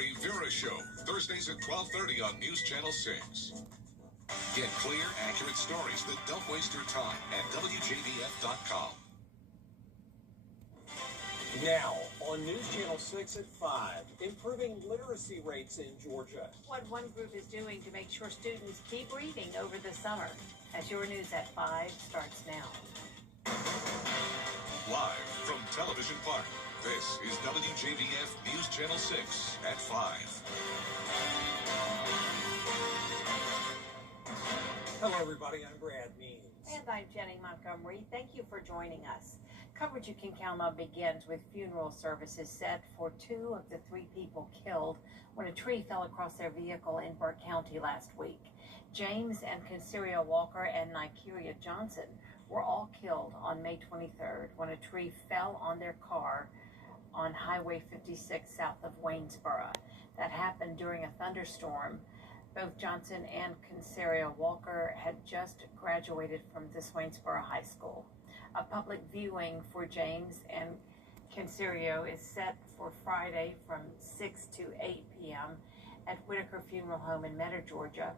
Maury Vera Show, Thursdays at 12:30 on News Channel 6. Get clear, accurate stories that don't waste your time at WJBF.com. Now, on News Channel 6 at 5, improving literacy rates in Georgia. What one group is doing to make sure students keep reading over the summer. As your news at 5 starts now. Live from Television Park, this is WJBF News Channel 6 at 5. Hello, everybody. I'm Brad Means. And I'm Jenny Montgomery. Thank you for joining us. Coverage you can count on begins with funeral services set for 2 of the 3 people killed when a tree fell across their vehicle in Burke County last week. James and Consiria Walker and Nikeria Johnson were all killed on May 23rd when a tree fell on their car on Highway 56 south of Waynesboro. That happened during a thunderstorm. Both Johnson and Consiria Walker had just graduated from this Waynesboro High School. A public viewing for James and Consirio is set for Friday from 6 to 8 p.m. at Whitaker Funeral Home in Metter, Georgia.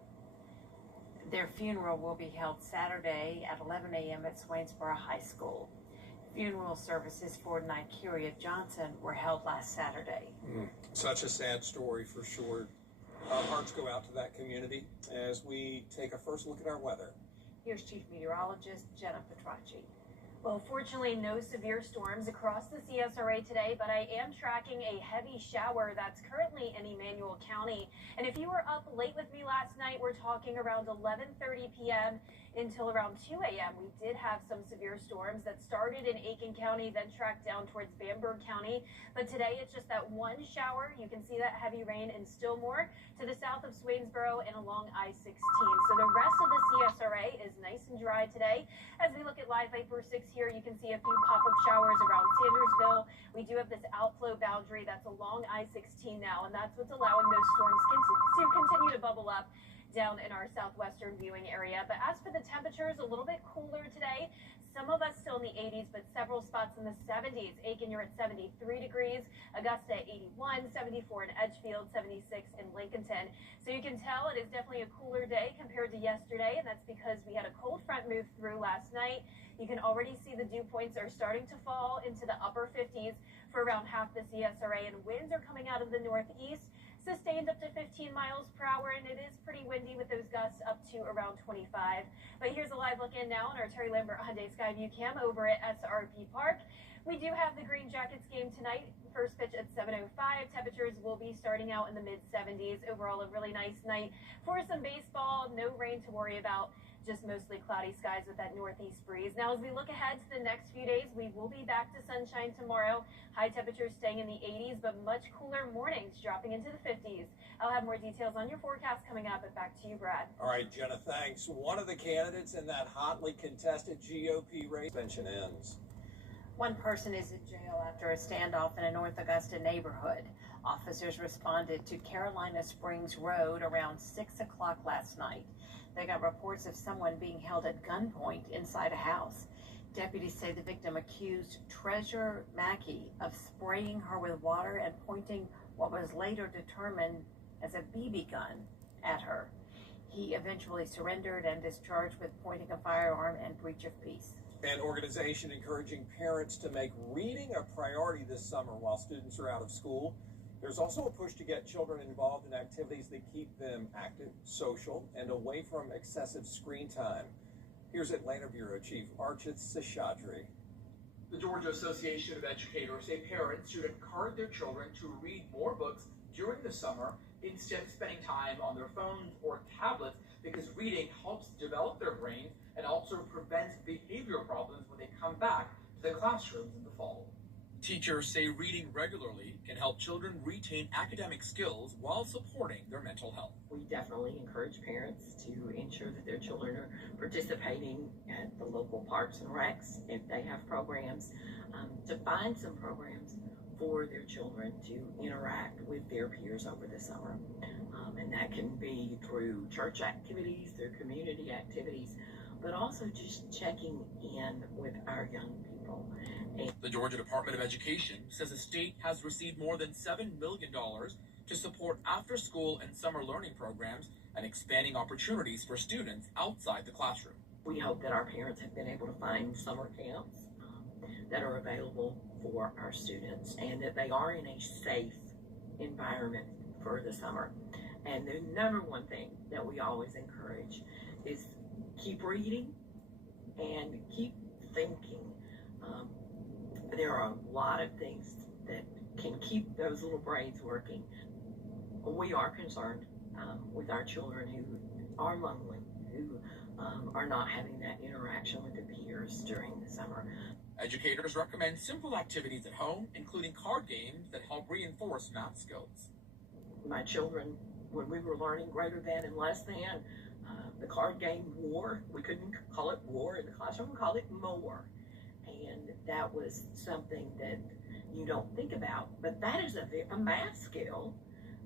Their funeral will be held Saturday at 11 a.m. at Waynesboro High School. Funeral services for Nikeria Johnson were held last Saturday. Such a sad story for sure. Our hearts go out to that community as we take a first look at our weather. Here's Chief Meteorologist Jenna Petracci. Well, fortunately, no severe storms across the CSRA today, but I am tracking a heavy shower that's currently in Emanuel County. And if you were up late with me last night, we're talking around 11:30 p.m. until around 2 a.m. We did have some severe storms that started in Aiken County, then tracked down towards Bamberg County. But today, it's just that one shower. You can see that heavy rain in Stillmore to the south of Swainsboro and along I-16. So the rest of the CSRA is nice and dry today. As we look at Live Vapor 6 here, you can see a few pop-up showers around Sandersville. We do have this outflow boundary that's along I-16 now, and that's what's allowing those storms to continue to bubble up down in our southwestern viewing area. But as for the temperatures, a little bit cooler today. Some of us still in the 80s, but several spots in the 70s. Aiken, you're at 73 degrees. Augusta, 81, 74 in Edgefield, 76 in Lincolnton. So you can tell it is definitely a cooler day compared to yesterday, and that's because we had a cold front move through last night. You can already see the dew points are starting to fall into the upper 50s for around half the CSRA, and winds are coming out of the northeast, sustained up to 15 miles per hour, and it is pretty windy with those gusts up to around 25. But here's a live look in now on our Terry Lambert Hyundai Skyview Cam over at SRP Park. We do have the Green Jackets game tonight. First pitch at 7:05. Temperatures will be starting out in the mid-70s. Overall, a really nice night for some baseball. No rain to worry about. Just mostly cloudy skies with that northeast breeze. Now, as we look ahead to the next few days, we will be back to sunshine tomorrow. High temperatures staying in the 80s, but much cooler mornings dropping into the 50s. I'll have more details on your forecast coming up, but back to you, Brad. All right, Jenna, thanks. One of the candidates in that hotly contested GOP race suspension ends. One person is in jail after a standoff in a North Augusta neighborhood. Officers responded to Carolina Springs Road around 6 o'clock last night. They got reports of someone being held at gunpoint inside a house. Deputies say the victim accused Treasure Mackey of spraying her with water and pointing what was later determined as a BB gun at her. He eventually surrendered and is charged with pointing a firearm and breach of peace. An organization encouraging parents to make reading a priority this summer while students are out of school. There's also a push to get children involved in activities that keep them active, social, and away from excessive screen time. Here's Atlanta Bureau Chief Archit Seshadri. The Georgia Association of Educators say parents should encourage their children to read more books during the summer instead of spending time on their phones or tablets, because reading helps develop their brains and also prevents behavioral problems when they come back to the classrooms in the fall. Teachers say reading regularly can help children retain academic skills while supporting their mental health. We definitely encourage parents to ensure that their children are participating at the local parks and recs if they have programs, to find some programs for their children to interact with their peers over the summer. And that can be through church activities, through community activities, but also just checking in with our young people. The Georgia Department of Education says the state has received more than $7 million to support after-school and summer learning programs and expanding opportunities for students outside the classroom. We hope that our parents have been able to find summer camps that are available for our students and that they are in a safe environment for the summer. And the number one thing that we always encourage is keep reading and keep thinking. There are a lot of things that can keep those little brains working. We are concerned with our children who are lonely, who are not having that interaction with their peers during the summer. Educators recommend simple activities at home, including card games that help reinforce math skills. My children, when we were learning greater than and less than, the card game war, we couldn't call it war in the classroom, we called it more. And that was something that you don't think about, but that is a math skill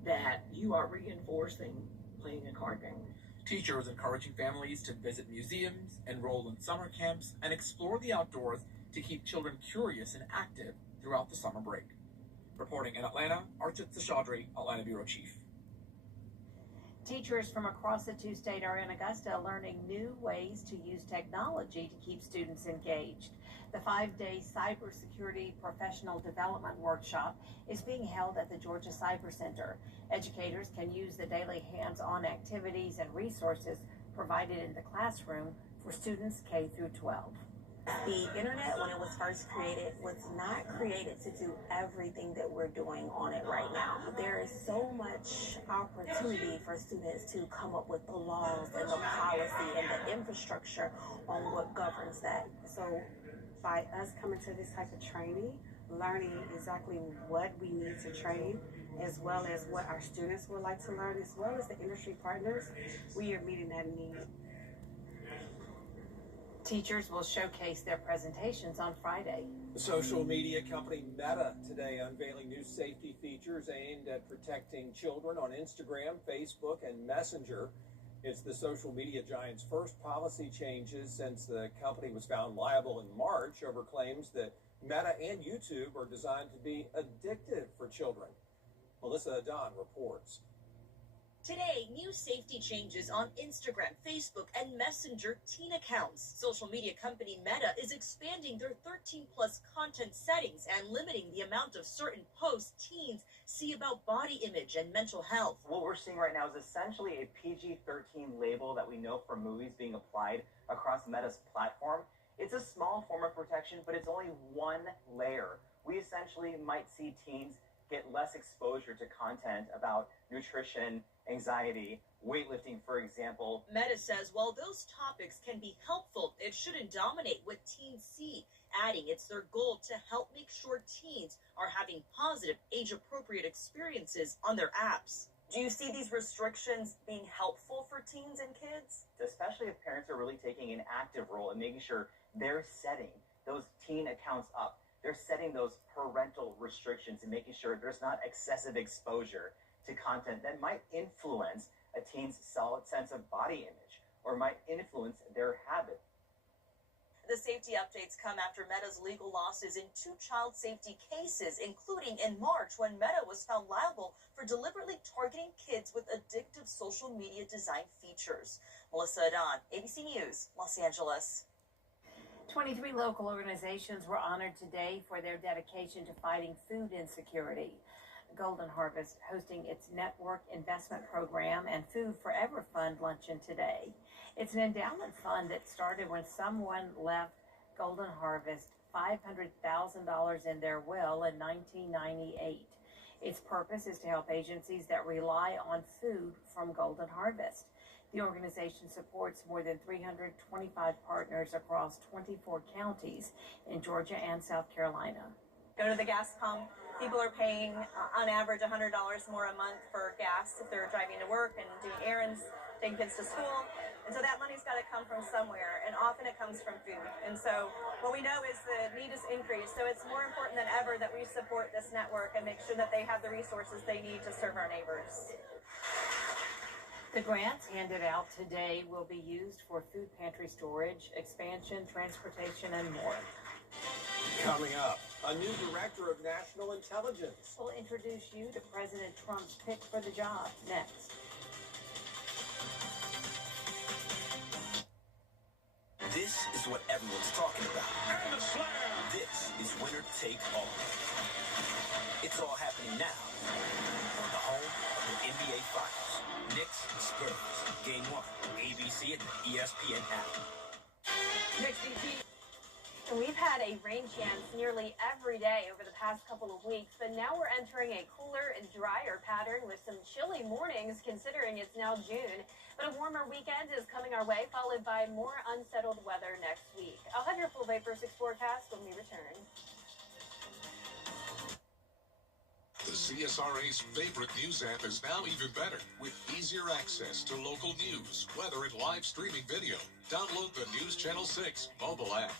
that you are reinforcing playing a card game. Teachers encouraging families to visit museums, enroll in summer camps, and explore the outdoors to keep children curious and active throughout the summer break. Reporting in Atlanta, Archit Seshadri, Atlanta Bureau Chief. Teachers from across the two-state are in Augusta learning new ways to use technology to keep students engaged. The 5-day Cybersecurity Professional Development Workshop is being held at the Georgia Cyber Center. Educators can use the daily hands-on activities and resources provided in the classroom for students K through 12. The internet, when it was first created, was not created to do everything that we're doing on it right now. There is so much opportunity for students to come up with the laws and the policy and the infrastructure on what governs that. So by us coming to this type of training, learning exactly what we need to train, as well as what our students would like to learn, as well as the industry partners, we are meeting that need. Teachers will showcase their presentations on Friday. The social media company Meta today unveiling new safety features aimed at protecting children on Instagram, Facebook, and Messenger. It's the social media giant's first policy changes since the company was found liable in March over claims that Meta and YouTube are designed to be addictive for children. Melissa Adon reports. Today, new safety changes on Instagram, Facebook, and Messenger teen accounts. Social media company Meta is expanding their 13-plus content settings and limiting the amount of certain posts teens see about body image and mental health. What we're seeing right now is essentially a PG-13 label that we know from movies being applied across Meta's platform. It's a small form of protection, but it's only one layer. We essentially might see teens get less exposure to content about nutrition, anxiety, weightlifting, for example. Meta says while those topics can be helpful, it shouldn't dominate what teens see, adding it's their goal to help make sure teens are having positive, age-appropriate experiences on their apps. Do you see these restrictions being helpful for teens and kids? Especially if parents are really taking an active role in making sure they're setting those teen accounts up. They're setting those parental restrictions and making sure there's not excessive exposure to content that might influence a teen's solid sense of body image or might influence their habit. The safety updates come after Meta's legal losses in 2 child safety cases, including in March when Meta was found liable for deliberately targeting kids with addictive social media design features. Melissa Adon, ABC News, Los Angeles. 23 local organizations were honored today for their dedication to fighting food insecurity. Golden Harvest hosting its Network Investment Program and Food Forever Fund luncheon today. It's an endowment fund that started when someone left Golden Harvest $500,000 in their will in 1998. Its purpose is to help agencies that rely on food from Golden Harvest. The organization supports more than 325 partners across 24 counties in Georgia and South Carolina. Go to the gas pump. People are paying, on average, $100 more a month for gas if they're driving to work and doing errands, taking kids to school. And so that money's got to come from somewhere, and often it comes from food. And so what we know is the need is increased. So it's more important than ever that we support this network and make sure that they have the resources they need to serve our neighbors. The grants handed out today will be used for food pantry storage, expansion, transportation, and more. Coming up, A new director of national intelligence. We'll introduce you to President Trump's pick for the job next. This is what everyone's talking about. And the slam! This is winner take all. It's all happening now on the home of the NBA Finals. Knicks and Spurs. Game 1. ABC and the ESPN app. Next, BT. We've had a rain chance nearly every day over the past couple of weeks, but now we're entering a cooler and drier pattern with some chilly mornings considering it's now June. But a warmer weekend is coming our way, followed by more unsettled weather next week. I'll have your full Vapor 6 forecast when we return. The CSRA's favorite news app is now even better with easier access to local news, weather, and live streaming video. Download the News Channel 6 mobile app.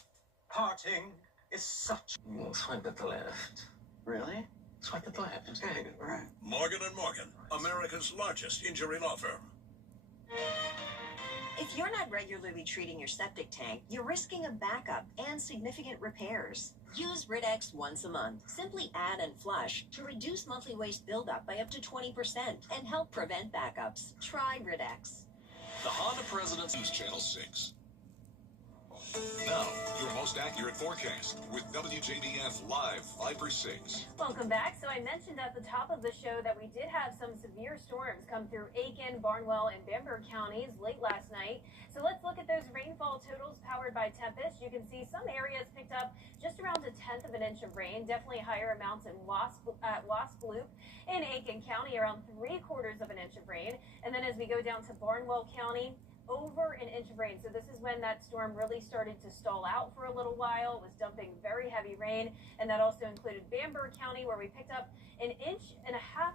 Parting is such. Swipe at the left. Really? Swipe at the left. Okay, right. Morgan & Morgan, America's largest injury law firm. If you're not regularly treating your septic tank, you're risking a backup and significant repairs. Use Rid-X once a month. Simply add and flush to reduce monthly waste buildup by up to 20% and help prevent backups. Try Rid-X. The Honda President's News Channel 6. Now, your most accurate forecast with WJBF Live Viper 6. Welcome back. So I mentioned at the top of the show that we did have some severe storms come through Aiken, Barnwell, and Bamberg counties late last night. So let's look at those rainfall totals powered by Tempest. You can see some areas picked up just around 1/10 of an inch of rain. Definitely higher amounts in Wasp Loop in Aiken County, around 3/4 of an inch of rain. And then as we go down to Barnwell County, over an inch of rain. So this is when that storm really started to stall out for a little while. It was dumping very heavy rain, and that also included Bamberg County, where we picked up 1.5 inches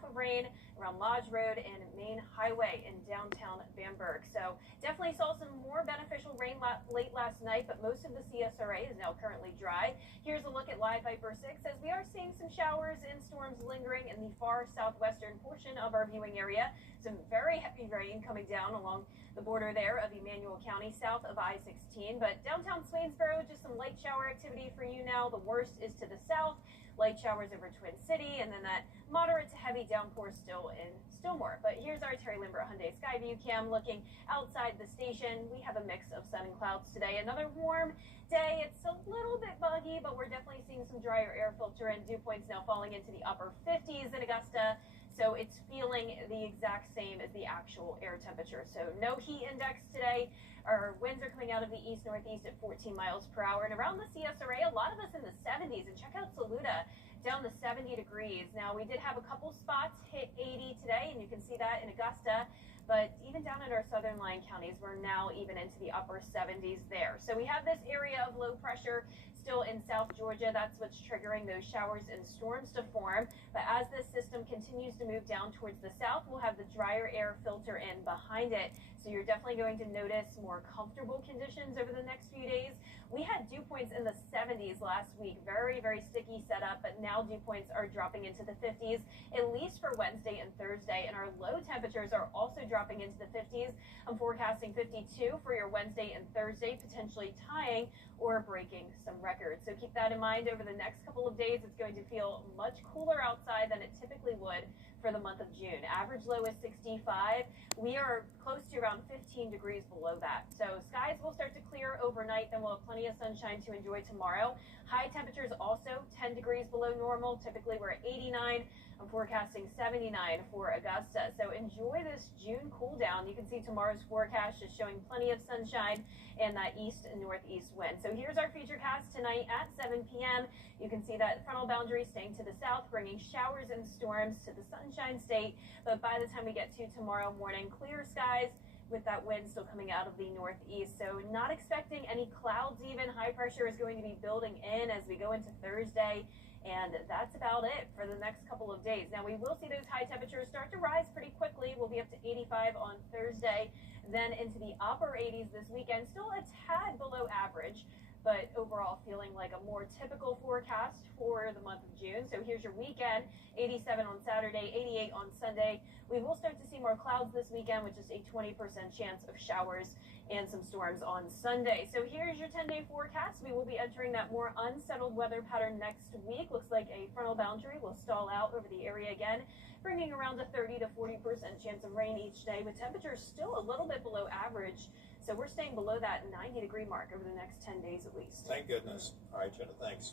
of rain around Lodge Road and Main Highway in downtown Bamberg. So definitely saw some more beneficial rain late last night, but most of the CSRA is now currently dry. Here's a look at Live Viper 6 as we are seeing some showers and storms lingering in the far southwestern portion of our viewing area. Some very heavy rain coming down along the border there of Emmanuel County, south of I-16. But downtown Swainsboro, just some light shower activity for you now. The worst is to the south. Light showers over Twin City, and then that moderate to heavy downpour still in Stillmore. But here's our Terry Limbert Hyundai Skyview cam looking outside the station. We have a mix of sun and clouds today. Another warm day. It's a little bit buggy, but we're definitely seeing some drier air filter and dew points now falling into the upper 50s in Augusta. So it's feeling the exact same as the actual air temperature. So no heat index today. Our winds are coming out of the east-northeast at 14 miles per hour. And around the CSRA, a lot of us in the 70s. And check out Saluda, down to 70 degrees. Now, we did have a couple spots hit 80 today, and you can see that in Augusta. But even down in our southern line counties, we're now even into the upper 70s there. So we have this area of low pressure still in South Georgia. That's what's triggering those showers and storms to form. But as this system continues to move down towards the south, we'll have the drier air filter in behind it. So you're definitely going to notice more comfortable conditions over the next few days. We had dew points in the 70s last week. Very, very sticky setup, but now dew points are dropping into the 50s, at least for Wednesday and Thursday. And our low temperatures are also dropping into the 50s. I'm forecasting 52 for your Wednesday and Thursday, potentially tying or breaking some records. So keep that in mind over the next couple of days. It's going to feel much cooler outside than it typically would for the month of June. Average low is 65. We are close to around 15 degrees below that. So skies will start to clear overnight, then we'll have plenty of sunshine to enjoy tomorrow. High temperatures also 10 degrees below normal. Typically we're at 89. I'm forecasting 79 for Augusta. So enjoy this June cool down. You can see tomorrow's forecast is showing plenty of sunshine and that east and northeast wind. So here's our futurecast tonight at 7 p.m. You can see that frontal boundary staying to the south, bringing showers and storms to the Sunshine State. But by the time we get to tomorrow morning, clear skies with that wind still coming out of the northeast. So not expecting any clouds even. High pressure is going to be building in as we go into Thursday. And that's about it for the next couple of days. Now, we will see those high temperatures start to rise pretty quickly. We'll be up to 85 on Thursday, then into the upper 80s this weekend. Still a tad below average, but overall feeling like a more typical forecast for the month of June. So here's your weekend: 87 on Saturday, 88 on Sunday. We will start to see more clouds this weekend with just a 20% chance of showers and some storms on Sunday. So here's your 10-day forecast. We will be entering that more unsettled weather pattern next week. Looks like a frontal boundary will stall out over the area again, bringing around a 30 to 40% chance of rain each day, with temperatures still a little bit below average. So we're staying below that 90-degree mark over the next 10 days at least. Thank goodness. All right, Jenna, thanks.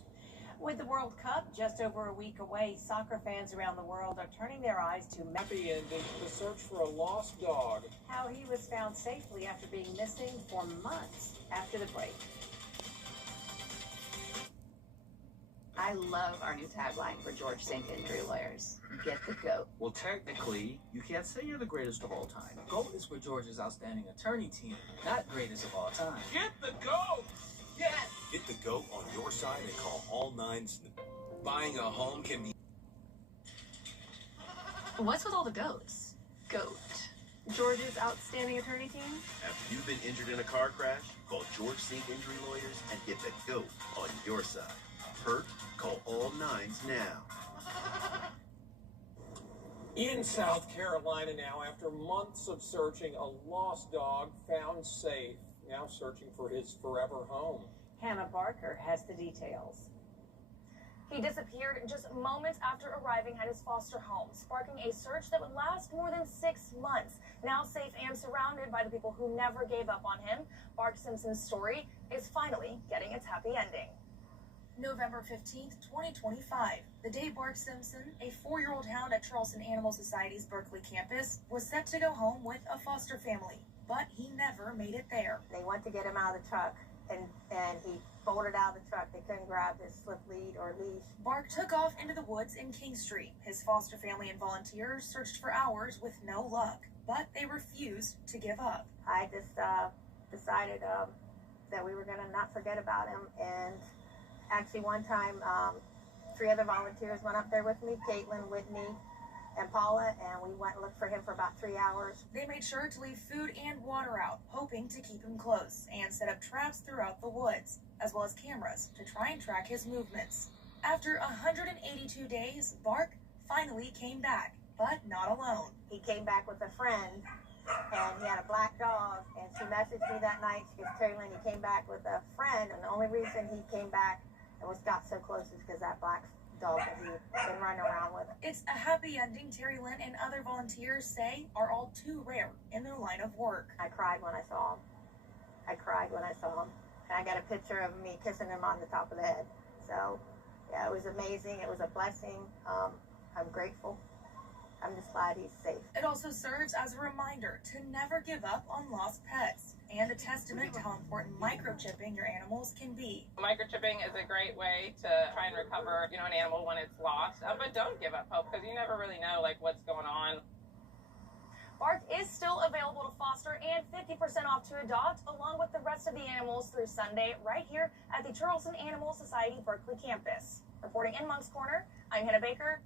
With the World Cup just over a week away, soccer fans around the world are turning their eyes to Happy ending to the search for a lost dog. how he was found safely after being missing for months after the break. I love our new tagline for George Sink Injury Lawyers. Get the GOAT. Well, technically, you can't say you're the greatest of all time. GOAT is for George's outstanding attorney team, not greatest of all time. Get the GOAT! Yes! Get the GOAT on your side and call all nines. Buying a home can be... What's with all the goats? GOAT. George's outstanding attorney team. Have you been injured in a car crash? Call George Sink Injury Lawyers and get the GOAT on your side. Hurt? Call all nines now. In South Carolina now, after months of searching, a lost dog found safe, now searching for his forever home. Hannah Barker has the details. He disappeared just moments after arriving at his foster home, sparking a search that would last more than 6 months. Now safe and surrounded by the people who never gave up on him, Bark Simpson's story is finally getting its happy ending. November 15th, 2025, the day Bark Simpson, a 4-year-old hound at Charleston Animal Society's Berkeley campus, was set to go home with a foster family, but he never made it there. They went to get him out of the truck, and he bolted out of the truck. They couldn't grab his slip lead or leash. Bark took off into the woods in King Street. His foster family and volunteers searched for hours with no luck, but they refused to give up. I just decided that we were going to not forget about him, and actually one time 3 other volunteers went up there with me, Caitlin, Whitney, and Paula, and we went and looked for him for about 3 hours. They made sure to leave food and water out, hoping to keep him close, and set up traps throughout the woods, as well as cameras to try and track his movements. After 182 days, Bark finally came back, but not alone. He came back with a friend, and he had a black dog, and she messaged me that night. She goes, "Terry Lynn, he came back with a friend, and the only reason he came back and got so close is because that black dog that he'd been running around with." It's a happy ending Terry Lynn and other volunteers say are all too rare in their line of work. I cried when I saw him. And I got a picture of me kissing him on the top of the head. So, yeah, it was amazing. It was a blessing. I'm grateful. I'm just glad he's safe. It also serves as a reminder to never give up on lost pets, and a testament to how important microchipping your animals can be. Microchipping is a great way to try and recover, an animal when it's lost. But don't give up hope, because you never really know, what's going on. Bark is still available to foster and 50% off to adopt, along with the rest of the animals through Sunday, right here at the Charleston Animal Society Berkeley campus. Reporting in Monk's Corner, I'm Hannah Baker.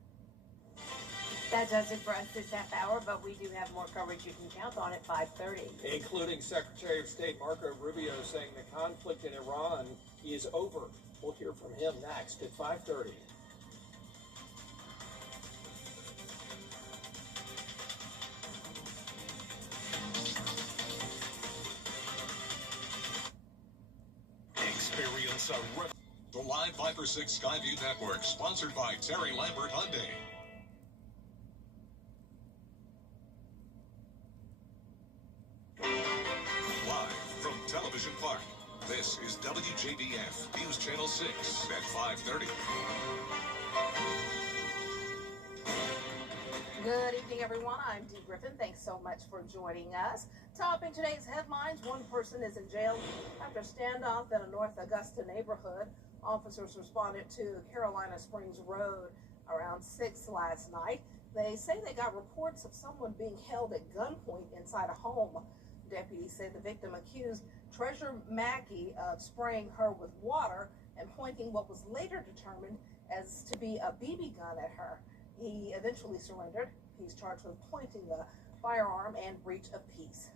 That does it for us this half hour, but we do have more coverage you can count on at 5:30. Including Secretary of State Marco Rubio saying the conflict in Iran is over. We'll hear from him next at 5:30. Experience the Live Viper 6 Skyview Network, sponsored by Terry Lambert Hyundai. Live from Television Park, this is WJBF News Channel 6 at 5:30. Good evening, everyone. I'm Dee Griffin. Thanks so much for joining us. Topping today's headlines, one person is in jail after standoff in a North Augusta neighborhood. Officers responded to Carolina Springs Road around 6 last night. They say they got reports of someone being held at gunpoint inside a home. Deputies say the victim accused Treasure Mackey of spraying her with water and pointing what was later determined as to be a BB gun at her. He eventually surrendered. He's charged with pointing the firearm and breach of peace.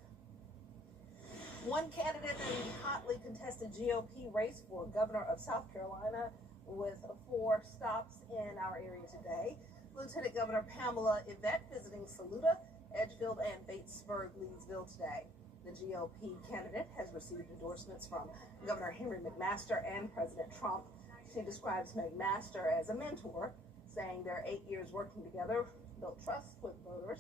One candidate in the hotly contested GOP race for governor of South Carolina with 4 stops in our area today. Lieutenant Governor Pamela Yvette visiting Saluda, Edgefield, and Batesburg, Leesville today. The GOP candidate has received endorsements from Governor Henry McMaster and President Trump. She describes McMaster as a mentor, saying their 8 years working together built trust with voters.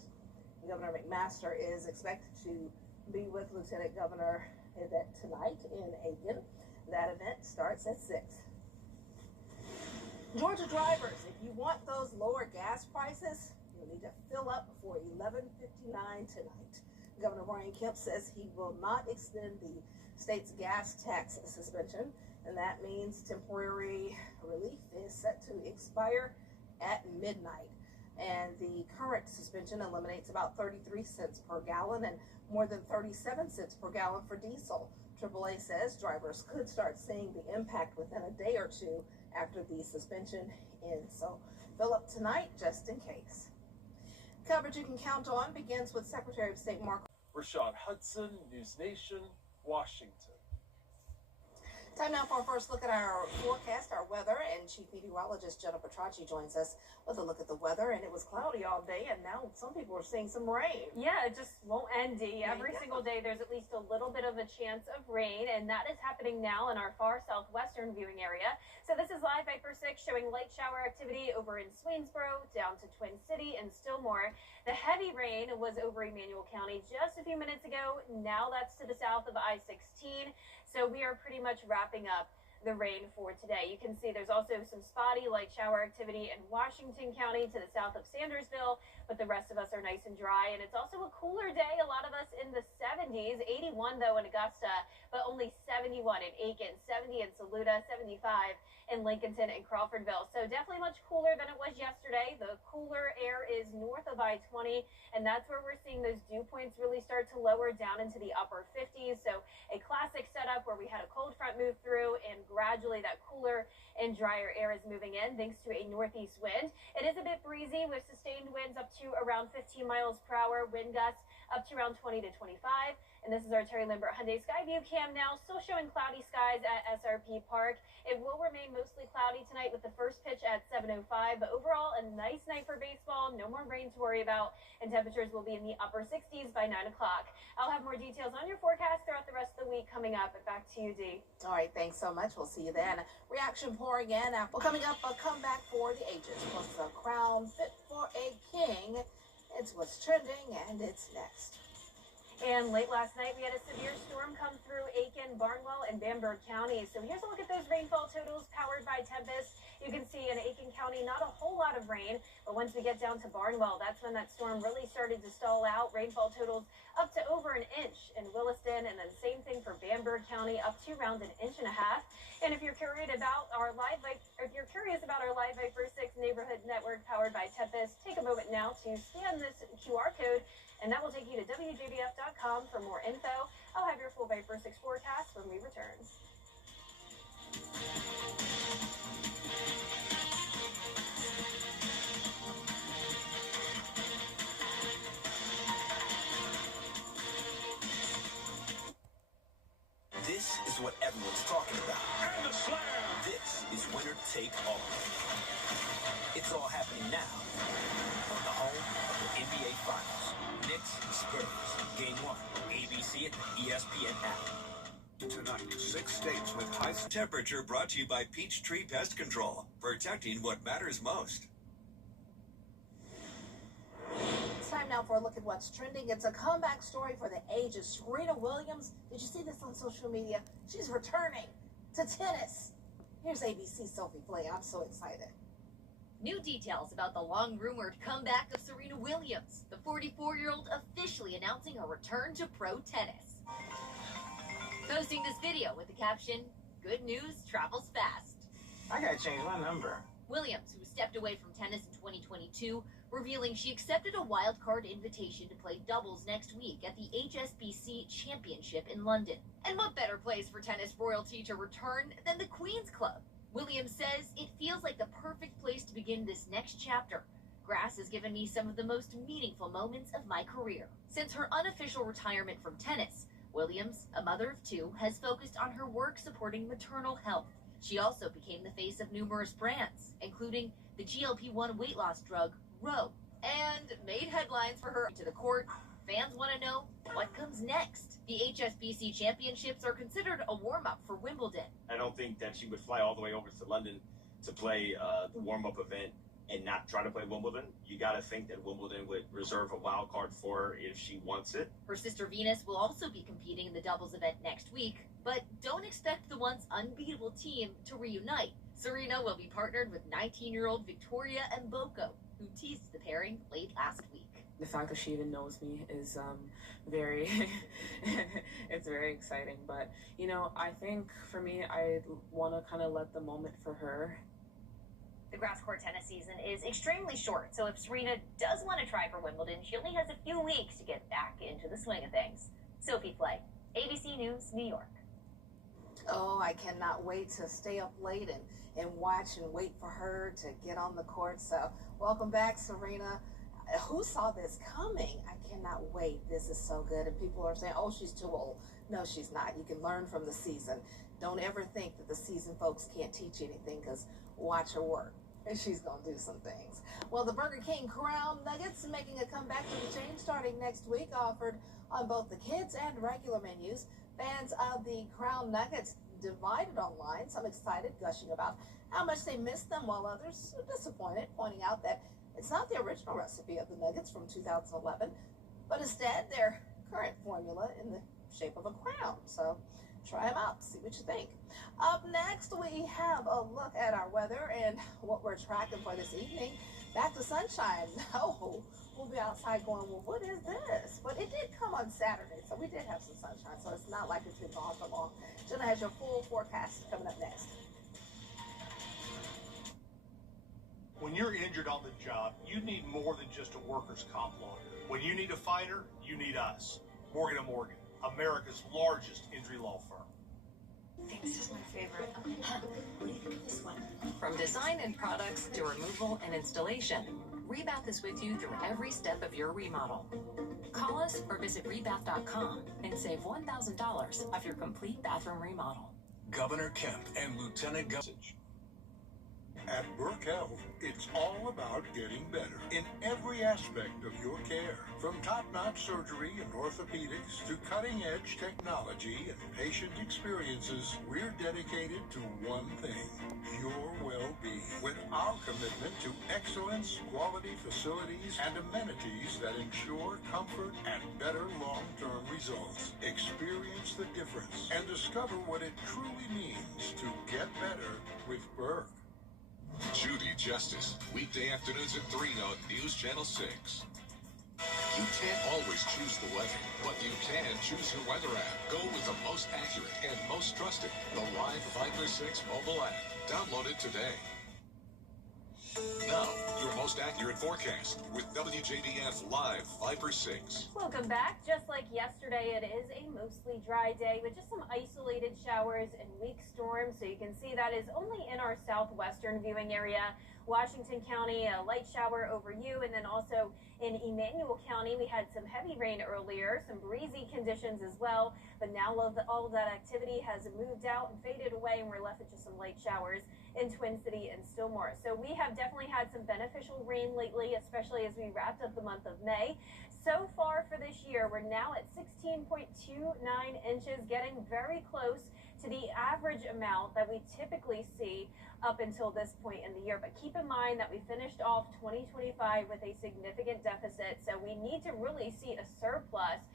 Governor McMaster is expected to be with Lieutenant Governor Yvette tonight in Aiken. That event starts at 6. Georgia drivers, if you want those lower gas prices, you'll need to fill up before 11:59 tonight. Governor Brian Kemp says he will not extend the state's gas tax suspension, and that means temporary relief is set to expire at midnight. And the current suspension eliminates about 33 cents per gallon and more than 37 cents per gallon for diesel. AAA says drivers could start seeing the impact within a day or two after the suspension ends. So fill up tonight just in case. Coverage you can count on begins with Secretary of State Mark Rashad Hudson, News Nation, Washington. Time now for our first look at our forecast, our weather, and Chief Meteorologist Jenna Petracci joins us with a look at the weather. And it was cloudy all day, and now some people are seeing some rain. Yeah, it just won't end, Dee. Every single day there's at least a little bit of a chance of rain, and that is happening now in our far southwestern viewing area. So this is Live Viper 6 showing light shower activity over in Swainsboro, down to Twin City, and still more. The heavy rain was over Emmanuel County just a few minutes ago. Now that's to the south of I-16. So we are pretty much wrapping up the rain for today. You can see there's also some spotty light shower activity in Washington County to the south of Sandersville, but the rest of us are nice and dry. And it's also a cooler day. A lot of us in the 70s, 81 though in Augusta, but only 71 in Aiken, 70 in Saluda, 75 in Lincolnton and Crawfordville. So definitely much cooler than it was yesterday. The cooler air is north of I-20, and that's where we're seeing those dew points really start to lower down into the upper 50s. So a classic setup where we had a cold front move through, and gradually that cooler and drier air is moving in thanks to a northeast wind. It is a bit breezy with sustained winds up to around 15 miles per hour, wind gusts up to around 20 to 25. And this is our Terry Limbert Hyundai Skyview cam now, still showing cloudy skies at SRP Park. It will remain mostly cloudy tonight with the first pitch at 7:05, but overall a nice night for baseball. No more rain to worry about, and temperatures will be in the upper 60s by 9 o'clock. I'll have more details on your forecast throughout the rest of the week coming up. Back to you, Dee. All right, thanks so much. We'll see you then. Reaction pouring in. Well, coming up, a comeback for the ages, plus a crown fit for a king. It's what's trending, and it's next. And late last night, we had a severe storm come through Aiken, Barnwell, and Bamberg counties. So here's a look at those rainfall totals powered by Tempest. You can see in Aiken County, not a whole lot of rain, but once we get down to Barnwell, that's when that storm really started to stall out. Rainfall totals up to over an inch in Williston, and then same thing for Bamberg County, up to around an inch and a half. And if you're curious about our Live Viper 6 neighborhood network powered by Tempest, take a moment now to scan this QR code, and that will take you to WJBF.com for more info. I'll have your full Viper 6 forecast when we return. This is what everyone's talking about. And the slam! This is winner take all. It's all happening now on the home of the NBA Finals. Knicks, Spurs, Game 1, ABC and the ESPN app. Tonight, 6 states with high temperature brought to you by Peachtree Pest Control, protecting what matters most. It's time now for a look at what's trending. It's a comeback story for the ages. Serena Williams, did you see this on social media? She's returning to tennis. Here's ABC's Sophie Flay. I'm so excited. New details about the long-rumored comeback of Serena Williams, the 44-year-old officially announcing her return to pro tennis. Posting this video with the caption, "Good news travels fast." I gotta change my number. Williams, who stepped away from tennis in 2022, revealing she accepted a wildcard invitation to play doubles next week at the HSBC Championship in London. And what better place for tennis royalty to return than the Queen's Club? Williams says, "It feels like the perfect place to begin this next chapter. Grass has given me some of the most meaningful moments of my career." Since her unofficial retirement from tennis, Williams, a mother of two, has focused on her work supporting maternal health. She also became the face of numerous brands, including the GLP-1 weight loss drug, Ro, and made headlines for her to the court. Fans want to know what comes next. The HSBC Championships are considered a warm-up for Wimbledon. I don't think that she would fly all the way over to London to play the warm-up event and not try to play Wimbledon. You got to think that Wimbledon would reserve a wild card for her if she wants it. Her sister Venus will also be competing in the doubles event next week, but don't expect the once unbeatable team to reunite. Serena will be partnered with 19-year-old Victoria Mboko, who teased the pairing late last week. The fact that she even knows me is very, it's very exciting. But, you know, I think for me, I want to kind of let the moment for her. The grass court tennis season is extremely short, so if Serena does want to try for Wimbledon, she only has a few weeks to get back into the swing of things. Sophie Flay, ABC News, New York. Oh, I cannot wait to stay up late and watch and wait for her to get on the court. So welcome back, Serena. Who saw this coming? I cannot wait. This is so good. And people are saying, oh, she's too old. No, she's not. You can learn from the season. Don't ever think that the seasoned folks can't teach anything, because watch her work. And she's going to do some things. Well, the Burger King Crown Nuggets making a comeback to the chain starting next week, offered on both the kids and regular menus. Fans of the Crown Nuggets divided online. Some excited, gushing about how much they missed them, while others are disappointed, pointing out that it's not the original recipe of the nuggets from 2011, but instead their current formula in the shape of a crown. So try them out, see what you think. Up next, we have a look at our weather and what we're tracking for this evening. Back to sunshine. No, we'll be outside going, well, what is this? But it did come on Saturday, so we did have some sunshine, so it's not like it's been gone for long. Jenna has your full forecast coming up next. When you're injured on the job, you need more than just a workers' comp lawyer. When you need a fighter, you need us. Morgan & Morgan, America's largest injury law firm. I think this is my favorite. What do you think of this one? From design and products to removal and installation, Rebath is with you through every step of your remodel. Call us or visit rebath.com and save $1,000 off your complete bathroom remodel. Governor Kemp and Lieutenant Governor. At Burke Health, it's all about getting better in every aspect of your care. From top-notch surgery and orthopedics to cutting-edge technology and patient experiences, we're dedicated to one thing, your well-being. With our commitment to excellence, quality facilities, and amenities that ensure comfort and better long-term results. Experience the difference and discover what it truly means to get better with Burke. Judy Justice, weekday afternoons at 3 on News Channel 6. You can't always choose the weather, but you can choose your weather app. Go with the most accurate and most trusted, the Live Viper 6 mobile app. Download it today. Now, your most accurate forecast with WJBF Live Viper 6. Welcome back. Just like yesterday, it is a mostly dry day with just some isolated showers and weak storms. So you can see that is only in our southwestern viewing area. Washington County, a light shower over you, and then also in Emmanuel County, we had some heavy rain earlier, some breezy conditions as well, but now all of that activity has moved out and faded away, and we're left with just some light showers in Twin City and Stillmore. So we have definitely had some beneficial rain lately, especially as we wrapped up the month of May. So far for this year, we're now at 16.29 inches, getting very close to the average amount that we typically see up until this point in the year. But keep in mind that we finished off 2025 with a significant deficit, so we need to really see a surplus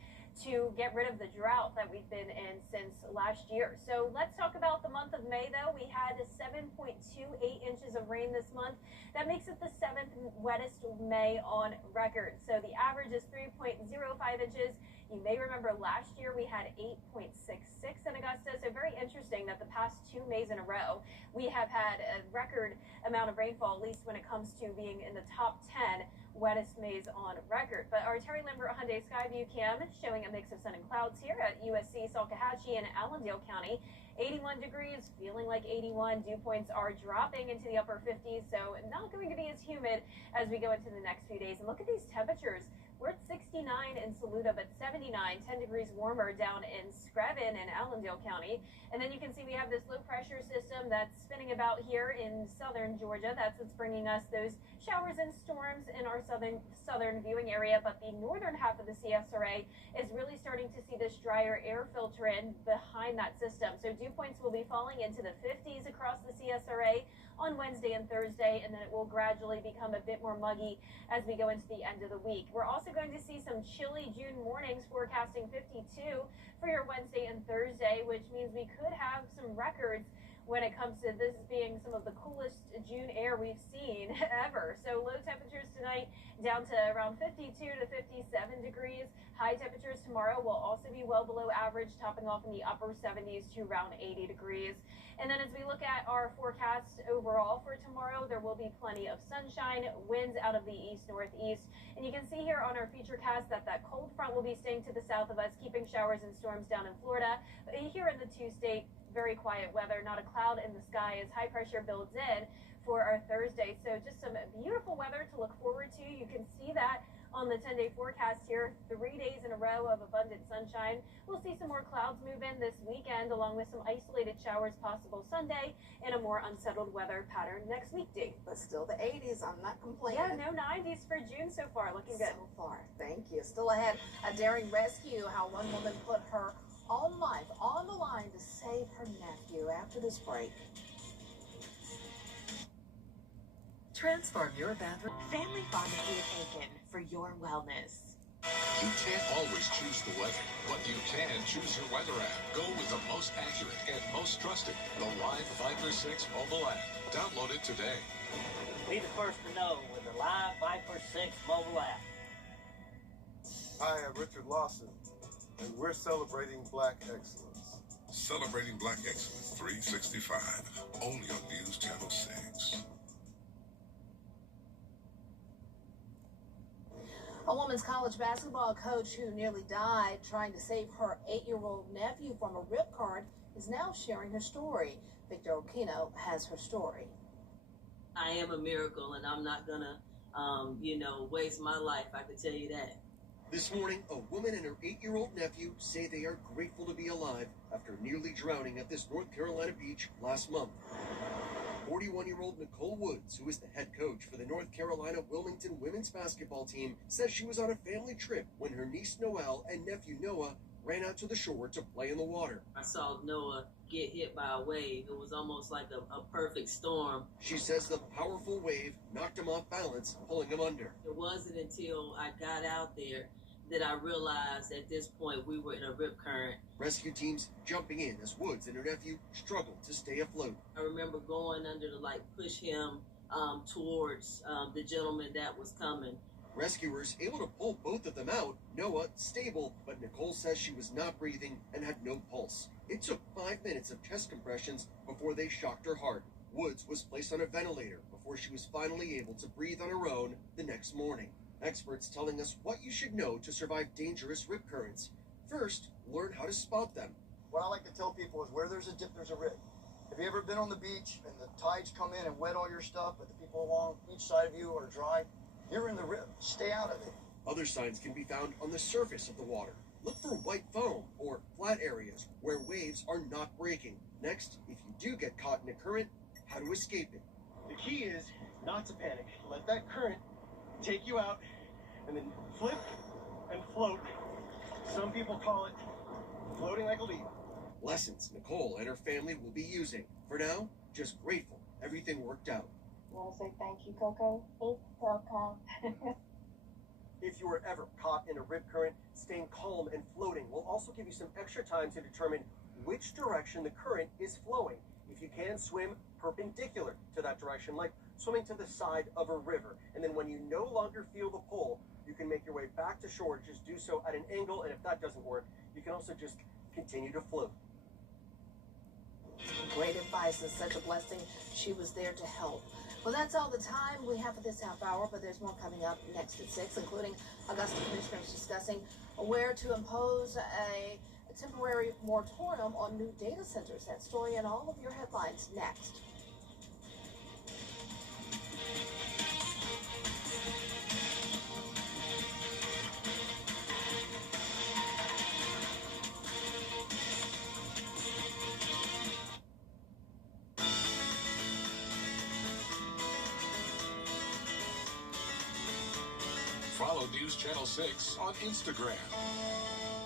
to get rid of the drought that we've been in since last year. So let's talk about the month of May, though. We had 7.28 inches of rain this month. That makes it the 7th wettest May on record. So the average is 3.05 inches. You may remember last year we had 8.66 in Augusta. So very interesting that the past 2 Mays in a row, we have had a record amount of rainfall, at least when it comes to being in the top 10 wettest Mays on record. But our Terry Lambert Hyundai Skyview cam showing a mix of sun and clouds here at USC, Salkehatchie, and Allendale County. 81 degrees, feeling like 81. Dew points are dropping into the upper 50s, so not going to be as humid as we go into the next few days. And look at these temperatures. We're at 69 in Saluda, but 79, 10 degrees warmer down in Screven and Allendale County. And then you can see we have this low pressure system that's spinning about here in southern Georgia. That's what's bringing us those showers and storms in our southern viewing area. But the northern half of the CSRA is really starting to see this drier air filter in behind that system. So dew points will be falling into the 50s across the CSRA on Wednesday and Thursday, and then it will gradually become a bit more muggy as we go into the end of the week. We're also going to see some chilly June mornings, forecasting 52 for your Wednesday and Thursday, which means we could have some records when it comes to this being some of the coolest June air we've seen ever. So low temperatures tonight down to around 52 to 57 degrees. High temperatures tomorrow will also be well below average, topping off in the upper 70s to around 80 degrees. And then as we look at our forecast overall for tomorrow, there will be plenty of sunshine, winds out of the east-northeast. And you can see here on our futurecast that that cold front will be staying to the south of us, keeping showers and storms down in Florida. But here in the two-state, very quiet weather, not a cloud in the sky as high pressure builds in for our Thursday. So just some beautiful weather to look forward to. You can see that on the 10-day forecast here, 3 days in a row of abundant sunshine. We'll see some more clouds move in this weekend, along with some isolated showers possible Sunday and a more unsettled weather pattern next weekday. But still the 80s, I'm not complaining. Yeah, no 90s for June so far, looking good. So far, thank you. Still ahead, a daring rescue, how one woman put her own life on the line to save her nephew after this break. Transform your bathroom. Family Pharmacy of Aiken for your wellness. You can't always choose the weather, but you can choose your weather app. Go with the most accurate and most trusted, the Live Viper 6 mobile app. Download it today. Be the first to know with the Live Viper 6 mobile app. Hi, I'm Richard Lawson, and we're celebrating Black Excellence. Celebrating Black Excellence 365, only on News Channel 6. A woman's college basketball coach who nearly died trying to save her 8-year-old nephew from a rip current is now sharing her story. Victor Okino has her story. I am a miracle, and I'm not gonna, waste my life. I can tell you that. This morning, a woman and her 8-year-old nephew say they are grateful to be alive after nearly drowning at this North Carolina beach last month. 41-year-old Nicole Woods, who is the head coach for the North Carolina Wilmington women's basketball team, says she was on a family trip when her niece Noelle and nephew Noah ran out to the shore to play in the water. I saw Noah get hit by a wave. It was almost like a perfect storm. She says the powerful wave knocked him off balance, pulling him under. It wasn't until I got out there that I realized at this point we were in a rip current. Rescue teams jumping in as Woods and her nephew struggled to stay afloat. I remember going under to push him towards the gentleman that was coming. Rescuers able to pull both of them out. Noah stable, but Nicole says she was not breathing and had no pulse. It took 5 minutes of chest compressions before they shocked her heart. Woods was placed on a ventilator before she was finally able to breathe on her own the next morning. Experts telling us what you should know to survive dangerous rip currents. First, learn how to spot them. What I like to tell people is where there's a dip, there's a rip. Have you ever been on the beach and the tides come in and wet all your stuff, but the people along each side of you are dry? You're in the rip. Stay out of it. Other signs can be found on the surface of the water. Look for white foam or flat areas where waves are not breaking. Next, if you do get caught in a current, how to escape it. The key is not to panic. Let that current take you out and then flip and float. Some people call it floating like a leaf. Lessons Nicole and her family will be using. For now, just grateful everything worked out. You want to say thank you, Coco? Thanks, Coco. If you were ever caught in a rip current, staying calm and floating will also give you some extra time to determine which direction the current is flowing. If you can, swim perpendicular to that direction, like swimming to the side of a river. And then when you no longer feel the pull, you can make your way back to shore. Just do so at an angle, and if that doesn't work, you can also just continue to float. Great advice, and such a blessing she was there to help. Well, that's all the time we have for this half hour, but there's more coming up next at 6, including Augusta commissioners discussing where to impose a temporary moratorium on new data centers. That story and all of your headlines next. Follow News Channel 6 on Instagram.